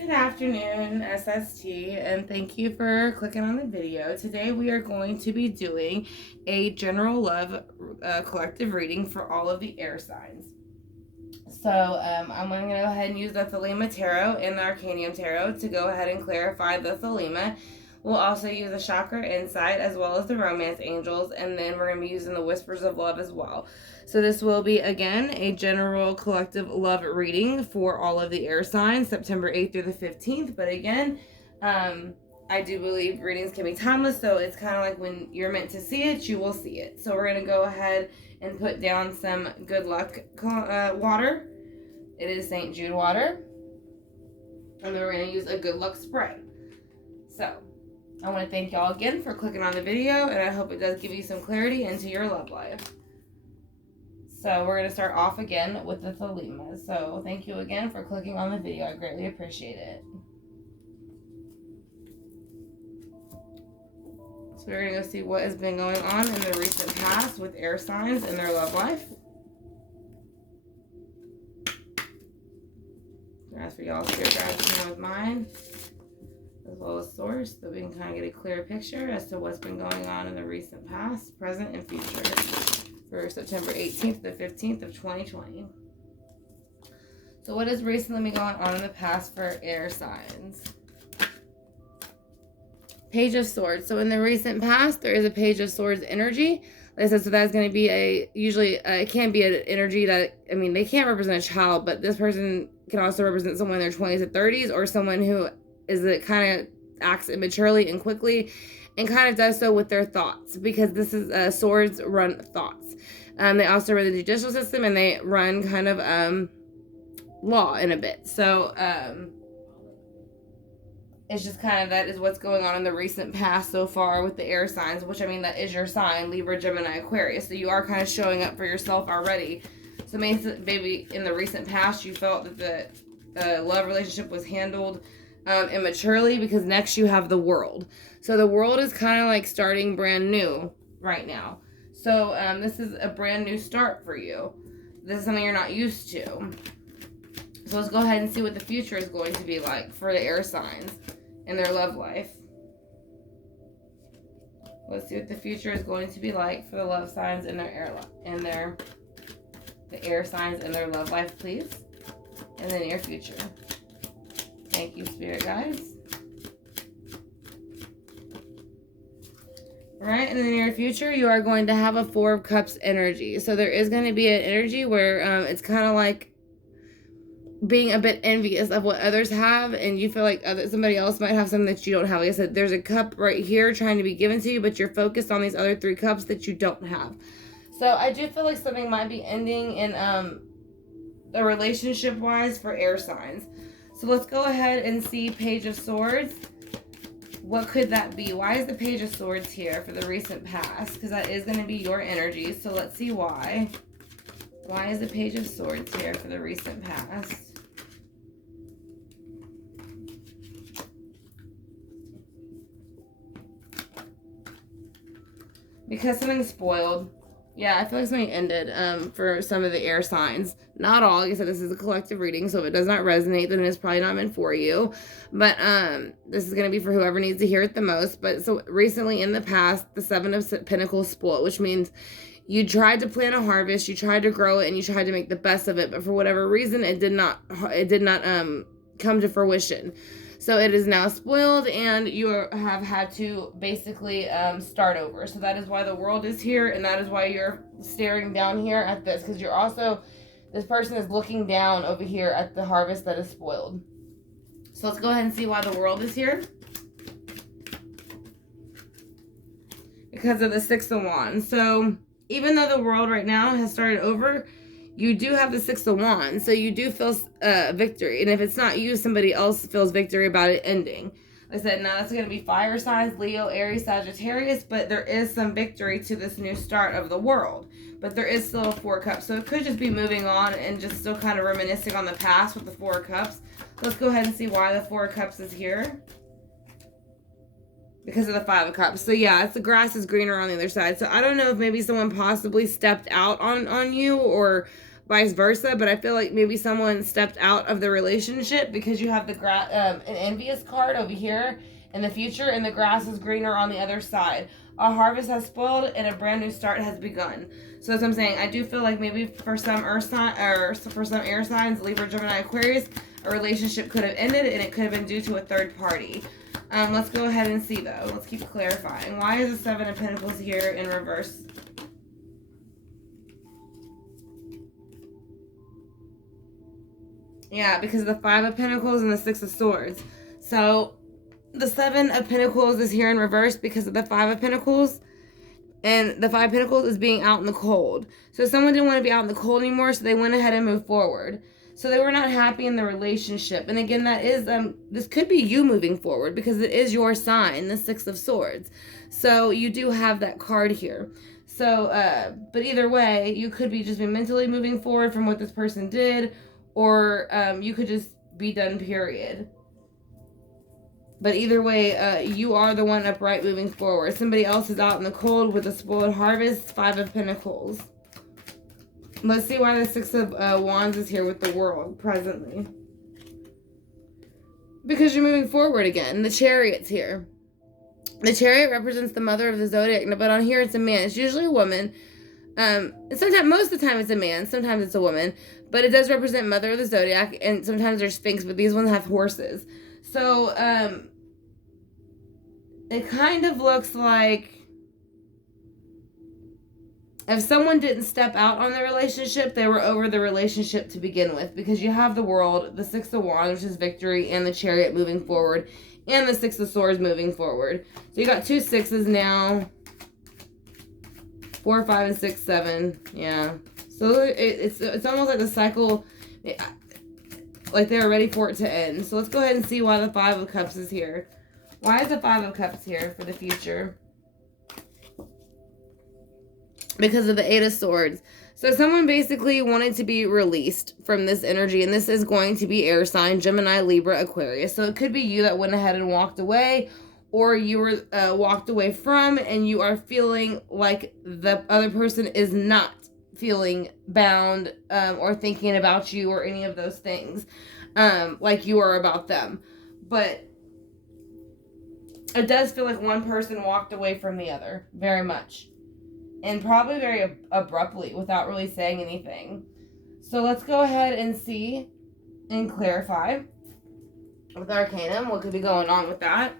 Good afternoon, SST, and thank you for clicking on the video. Today we are going to be doing a general love collective reading for all of the air signs. So I'm going to go ahead and use the Thelema Tarot and the Arcanium Tarot to go ahead and clarify the Thelema. We'll also use the Chakra Insight as well as the Romance Angels, and then we're going to be using the Whispers of Love as well. So this will be, again, a general collective love reading for all of the air signs, September 8th through the 15th. But again, I do believe readings can be timeless, so it's kind of like when you're meant to see it, you will see it. So we're going to go ahead and put down some good luck water. It is St. Jude water. And then we're going to use a good luck spray. So I want to thank y'all again for clicking on the video, and I hope it does give you some clarity into your love life. So we're going to start off again with the Thelema. So thank you again for clicking on the video. I greatly appreciate it. So we're going to go see what has been going on in the recent past with air signs and their love life. Ask for y'all to share guidance with mine, as well as source, so we can kind of get a clear picture as to what's been going on in the recent past, present, and future for September 18th to 15th of 2020. So what has recently been going on in the past for air signs? Page of Swords. So in the recent past, there is a Page of Swords energy. Like I said, so that's going to be usually it can be an energy that, I mean, they can't represent a child, but this person can also represent someone in their 20s or 30s, or someone who is that kind of acts immaturely and quickly and kind of does so with their thoughts, because this is swords run thoughts. They also run the judicial system, and they run kind of law in a bit. So it's just kind of that is what's going on in the recent past so far with the air signs, which, I mean, that is your sign, Libra, Gemini, Aquarius. So you are kind of showing up for yourself already. So maybe in the recent past you felt that the love relationship was handled immaturely, because next you have the World. So the World is kind of like starting brand new right now. So this is a brand new start for you. This is something you're not used to. So let's go ahead and see what the future is going to be like for the air signs in their love life. Let's see what the future is going to be like for the love signs in their the air signs in their love life, please, in the near future. Thank you, Spirit Guides. All right, in the near future, you are going to have a Four of Cups energy. So there is going to be an energy where it's kind of like being a bit envious of what others have, and you feel like somebody else might have something that you don't have. Like I said, there's a cup right here trying to be given to you, but you're focused on these other three cups that you don't have. So I do feel like something might be ending in a relationship-wise for air signs. So let's go ahead and see Page of Swords. What could that be? Why is the Page of Swords here for the recent past? Because that is going to be your energy. So let's see why. Why is the Page of Swords here for the recent past? Because something spoiled. Yeah, I feel like something ended for some of the air signs. Not all. Like I said, this is a collective reading, so if it does not resonate, then it's probably not meant for you. But this is going to be for whoever needs to hear it the most. But so recently in the past, the Seven of Pentacles spoiled, which means you tried to plant a harvest, you tried to grow it, and you tried to make the best of it. But for whatever reason, it did not come to fruition. So it is now spoiled, and you have had to basically start over. So that is why the World is here, and that is why you're staring down here at this, because you're also, this person is looking down over here at the harvest that is spoiled. So let's go ahead and see why the World is here. Because of the Six of Wands. So even though the World right now has started over, you do have the Six of Wands, so you do feel victory. And if it's not you, somebody else feels victory about it ending. Like I said, now that's going to be fire signs, Leo, Aries, Sagittarius, but there is some victory to this new start of the World. But there is still a Four of Cups, so it could just be moving on and just still kind of reminiscing on the past with the Four of Cups. Let's go ahead and see why the Four of Cups is here. Because of the Five of Cups. So yeah, it's the grass is greener on the other side. So I don't know if maybe someone possibly stepped out on you, or vice versa, but I feel like maybe someone stepped out of the relationship because you have the an envious card over here in the future, and the grass is greener on the other side. A harvest has spoiled and a brand new start has begun. So that's what I'm saying. I do feel like maybe for some earth sign or for some air signs, Libra, Gemini, Aquarius, a relationship could have ended and it could have been due to a third party. Let's go ahead and see though. Let's keep clarifying. Why is the Seven of Pentacles here in reverse? Yeah, because of the Five of Pentacles and the Six of Swords. So the Seven of Pentacles is here in reverse because of the Five of Pentacles. And the Five of Pentacles is being out in the cold. So someone didn't want to be out in the cold anymore, so they went ahead and moved forward. So they were not happy in the relationship. And again, that is, this could be you moving forward because it is your sign, the Six of Swords. So you do have that card here. So, but either way, you could be just be mentally moving forward from what this person did, or you could just be done, period. But either way, you are the one upright moving forward. Somebody else is out in the cold with a spoiled harvest, Five of Pentacles. Let's see why the Six of Wands is here with the World presently. Because you're moving forward again. The Chariot's here. The Chariot represents the mother of the zodiac, but on here it's a man. It's usually a woman. Sometimes, most of the time it's a man. Sometimes it's a woman. But it does represent mother of the zodiac, and sometimes there's Sphinx, but these ones have horses. So, it kind of looks like if someone didn't step out on the relationship, they were over the relationship to begin with, because you have the World, the Six of Wands, which is victory, and the Chariot moving forward, and the Six of Swords moving forward. So you got two sixes now. 4, 5, and 6, 7. Yeah. So it's almost like the cycle, like they were ready for it to end. So let's go ahead and see why the Five of Cups is here. Why is the Five of Cups here for the future? Because of the Eight of Swords. So someone basically wanted to be released from this energy, and this is going to be air sign, Gemini, Libra, Aquarius. So it could be you that went ahead and walked away, or you were walked away from, and you are feeling like the other person is not feeling bound or thinking about you or any of those things like you are about them. But it does feel like one person walked away from the other very much, and probably very abruptly without really saying anything. So let's go ahead and see and clarify with Arcanum what could be going on with that.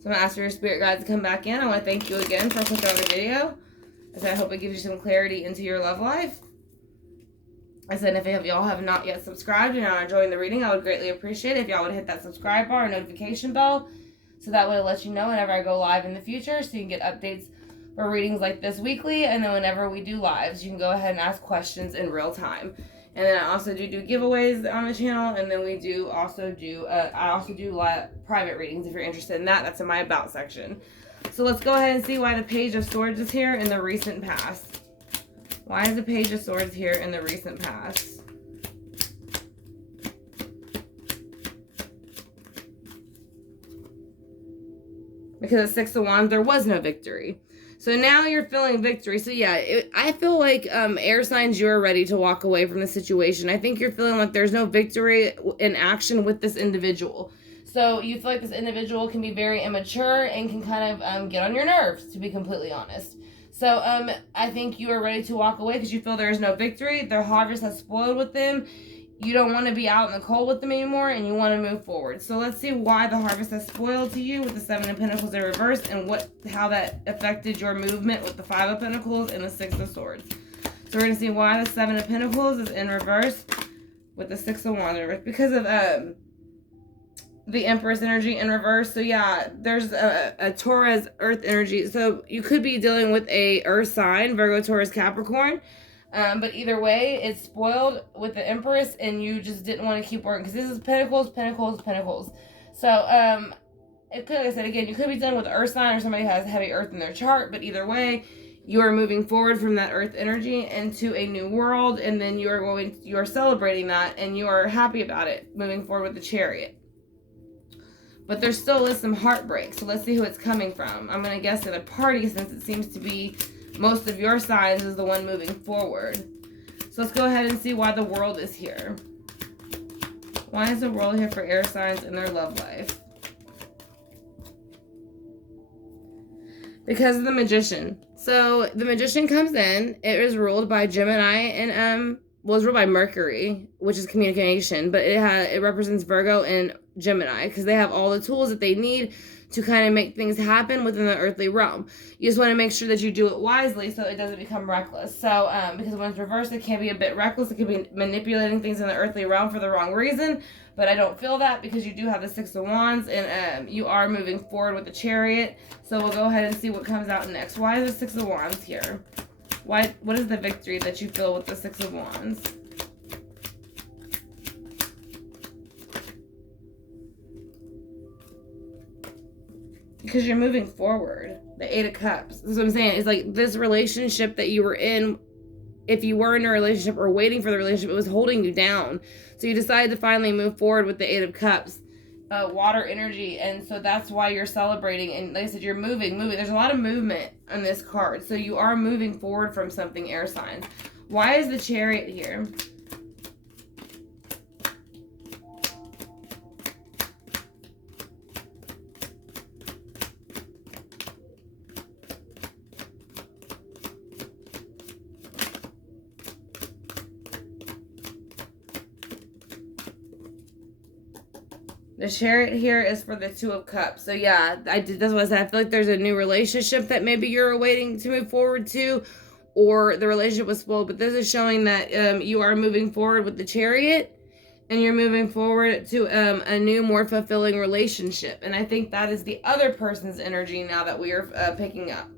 So I'm going to ask for your spirit guides to come back in. I want to thank you again for clicking on the video. I hope it gives you some clarity into your love life. I said, if y'all have not yet subscribed and are enjoying the reading, I would greatly appreciate it if y'all would hit that subscribe bar and notification bell, so that way it'll let you know whenever I go live in the future, so you can get updates for readings like this weekly. And then whenever we do lives, you can go ahead and ask questions in real time. And then I also do giveaways on the channel, and then we do also do I also do private readings if you're interested in that. That's in my about section. So let's go ahead and see why the Page of Swords is here in the recent past. Why is the Page of Swords here in the recent past? Because of Six of Wands, there was no victory. So now you're feeling victory. So yeah, I feel like air signs, you're ready to walk away from the situation. I think you're feeling like there's no victory in action with this individual. So you feel like this individual can be very immature and can kind of get on your nerves, to be completely honest. So I think you are ready to walk away because you feel there is no victory. Their harvest has spoiled with them. You don't want to be out in the cold with them anymore, and you want to move forward. So let's see why the harvest has spoiled to you with the Seven of Pentacles in reverse, and how that affected your movement with the Five of Pentacles and the Six of Swords. So we're going to see why the Seven of Pentacles is in reverse with the Six of Wands in reverse. Because of the Empress energy in reverse. So yeah, there's a Taurus earth energy. So you could be dealing with a earth sign, Virgo, Taurus, Capricorn. But either way, it's spoiled with the Empress, and you just didn't want to keep working, because this is Pentacles, Pentacles, Pentacles. So it could, like I said, again, you could be dealing with an earth sign, or somebody has heavy earth in their chart. But either way, you are moving forward from that earth energy into a new world, and then you are celebrating that, and you are happy about it, moving forward with the Chariot. But there still is some heartbreak. So let's see who it's coming from. I'm going to guess the other party, since it seems to be most of your signs is the one moving forward. So let's go ahead and see why the world is here. Why is the world here for air signs in their love life? Because of the Magician. So the Magician comes in. It is ruled by Gemini and was ruled by Mercury, which is communication, but it represents Virgo and Gemini because they have all the tools that they need to kind of make things happen within the earthly realm. You just want to make sure that you do it wisely so it doesn't become reckless. So because when it's reversed, it can be a bit reckless. It could be manipulating things in the earthly realm for the wrong reason, but I don't feel that because you do have the Six of Wands and you are moving forward with the Chariot. So we'll go ahead and see what comes out next. Why is the Six of Wands here? What is the victory that you feel with the Six of Wands? Because you're moving forward. The Eight of Cups. That's what I'm saying. It's like this relationship that you were in, if you were in a relationship or waiting for the relationship, it was holding you down. So you decided to finally move forward with the Eight of Cups. Water energy, and so that's why you're celebrating. And like I said, you're moving. There's a lot of movement on this card. So you are moving forward from something, air signs. Why is the Chariot here? The Chariot here is for the Two of Cups. So yeah, that's what I said. I feel like there's a new relationship that maybe you're awaiting to move forward to, or the relationship was full. But this is showing that you are moving forward with the Chariot, and you're moving forward to a new, more fulfilling relationship. And I think that is the other person's energy now that we are picking up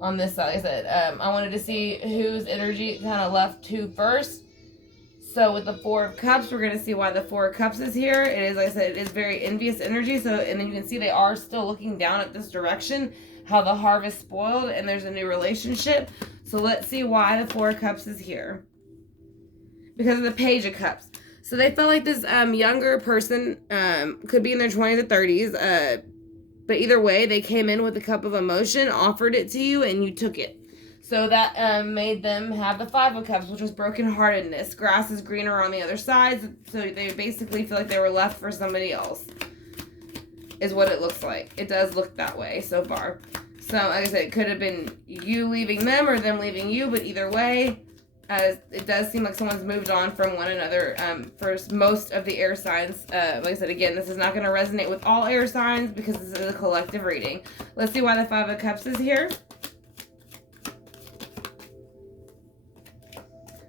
on this side. Like I said, I wanted to see whose energy kind of left to first. So with the Four of Cups, we're going to see why the Four of Cups is here. It is, like I said, it is very envious energy. So, and then you can see they are still looking down at this direction, how the harvest spoiled, and there's a new relationship. So let's see why the Four of Cups is here. Because of the Page of Cups. So they felt like this younger person could be in their 20s or 30s. But either way, they came in with a cup of emotion, offered it to you, and you took it. So that made them have the Five of Cups, which was brokenheartedness. Grass is greener on the other side. So they basically feel like they were left for somebody else, is what it looks like. It does look that way so far. So, like I said, it could have been you leaving them or them leaving you. But either way, it does seem like someone's moved on from one another for most of the air signs. Like I said, again, this is not going to resonate with all air signs because this is a collective reading. Let's see why the Five of Cups is here.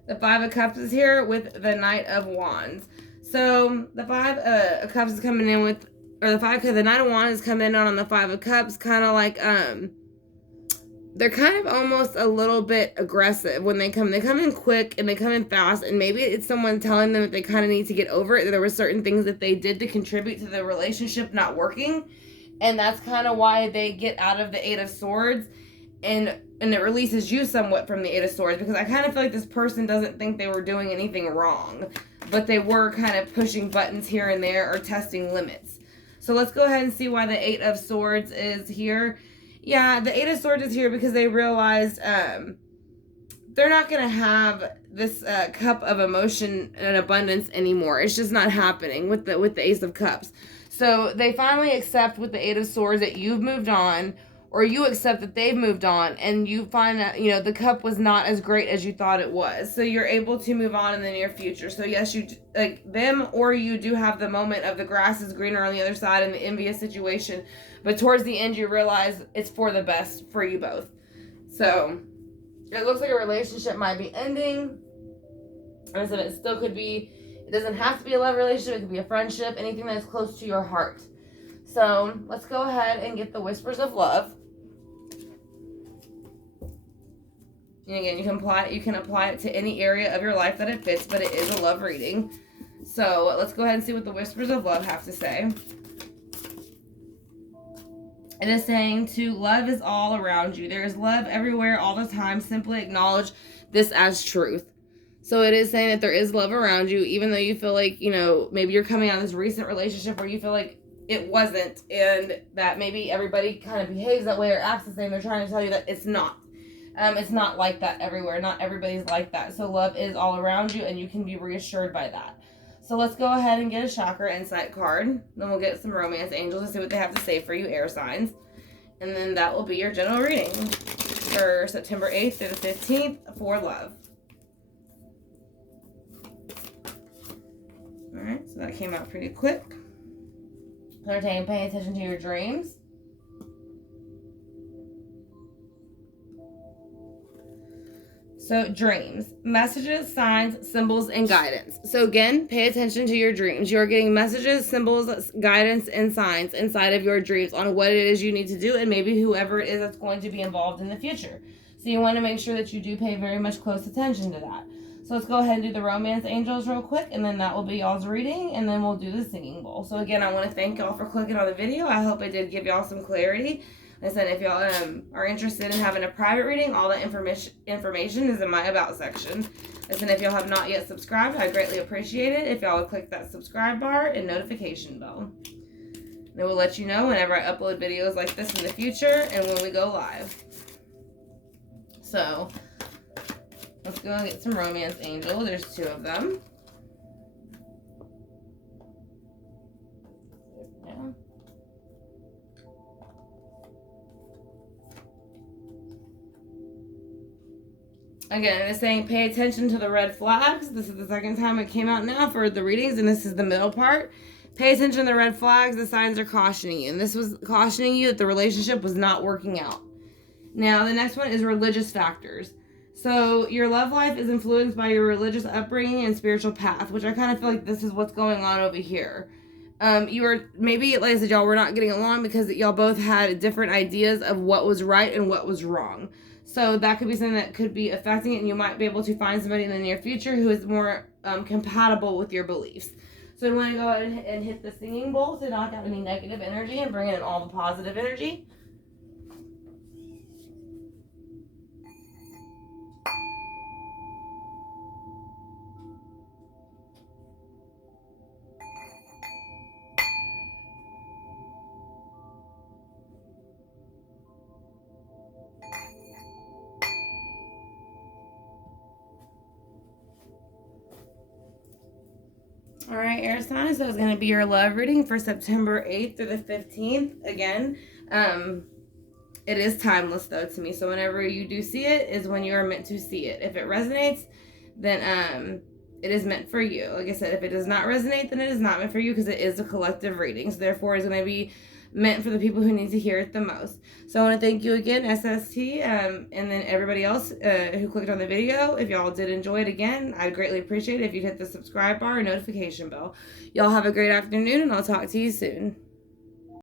The Five of Cups is here with the Knight of Wands. So the Five of Cups is coming in with, or the Knight of Wands is coming in on the Five of Cups, kind of like, they're kind of almost a little bit aggressive when they come. They come in quick and they come in fast, and maybe it's someone telling them that they kind of need to get over it, that there were certain things that they did to contribute to the relationship not working, and that's kind of why they get out of the Eight of Swords, and it releases you somewhat from the Eight of Swords, because I kind of feel like this person doesn't think they were doing anything wrong, but they were kind of pushing buttons here and there or testing limits. So let's go ahead and see why the Eight of Swords is here. Yeah, the Eight of Swords is here because they realized they're not going to have this cup of emotion and abundance anymore. It's just not happening with the Ace of Cups. So they finally accept with the Eight of Swords that you've moved on, or you accept that they've moved on, and you find that, you know, the cup was not as great as you thought it was. So you're able to move on in the near future. So yes, you, like them or you do have the moment of the grass is greener on the other side in the envious situation. But towards the end, you realize it's for the best for you both. So it looks like a relationship might be ending. Like I said, it still could be, it doesn't have to be a love relationship. It could be a friendship, anything that's close to your heart. So let's go ahead and get the Whispers of Love. And again, you can apply it to any area of your life that it fits, but it is a love reading. So let's go ahead and see what the Whispers of Love have to say. It is saying to love is all around you. There is love everywhere all the time. Simply acknowledge this as truth. So it is saying that there is love around you, even though you feel like, you know, maybe you're coming out of this recent relationship where you feel like it wasn't, and that maybe everybody kind of behaves that way or acts the same. They're trying to tell you that it's not. It's not like that everywhere. Not everybody's like that. So love is all around you, and you can be reassured by that. So let's go ahead and get a chakra insight card. Then we'll get some romance angels and see what they have to say for you air signs. And then that will be your general reading for September 8th through the 15th for love. Alright, so that came out pretty quick. Pay attention to your dreams. So dreams, messages, signs, symbols, and guidance. So again, pay attention to your dreams. You're getting messages, symbols, guidance, and signs inside of your dreams on what it is you need to do, and maybe whoever it is that's going to be involved in the future. So you want to make sure that you do pay very much close attention to that. So let's go ahead and do the romance angels real quick, and then that will be y'all's reading, and then we'll do the singing bowl. So again, I want to thank y'all for clicking on the video. I hope it did give y'all some clarity. Like I said, if y'all are interested in having a private reading, all that information is in my about section. Listen, if y'all have not yet subscribed, I greatly appreciate it if y'all would click that subscribe bar and notification bell. And it will let you know whenever I upload videos like this in the future and when we go live. So let's go and get some romance angel. There's 2 of them. Yeah. Again, it's saying pay attention to the red flags. This is the second time it came out now for the readings, and this is the middle part. Pay attention to the red flags. The signs are cautioning you. And this was cautioning you that the relationship was not working out. Now, the next one is religious factors. So, your love life is influenced by your religious upbringing and spiritual path, which I kind of feel like this is what's going on over here. You were, maybe, like I said, y'all were not getting along because y'all both had different ideas of what was right and what was wrong. So that could be something that could be affecting it, and you might be able to find somebody in the near future who is more compatible with your beliefs. So we want to go ahead and hit the singing bowl to knock out any negative energy and bring in all the positive energy. All right, air signs, so it's going to be your love reading for September 8th through the 15th. Again, it is timeless, though, to me. So whenever you do see it is when you are meant to see it. If it resonates, then it is meant for you. Like I said, if it does not resonate, then it is not meant for you because it is a collective reading. So therefore, it's going to be meant for the people who need to hear it the most. So I want to thank you again, SST, and then everybody else who clicked on the video. If y'all did enjoy it again, I'd greatly appreciate it if you'd hit the subscribe bar and notification bell. Y'all have a great afternoon, and I'll talk to you soon.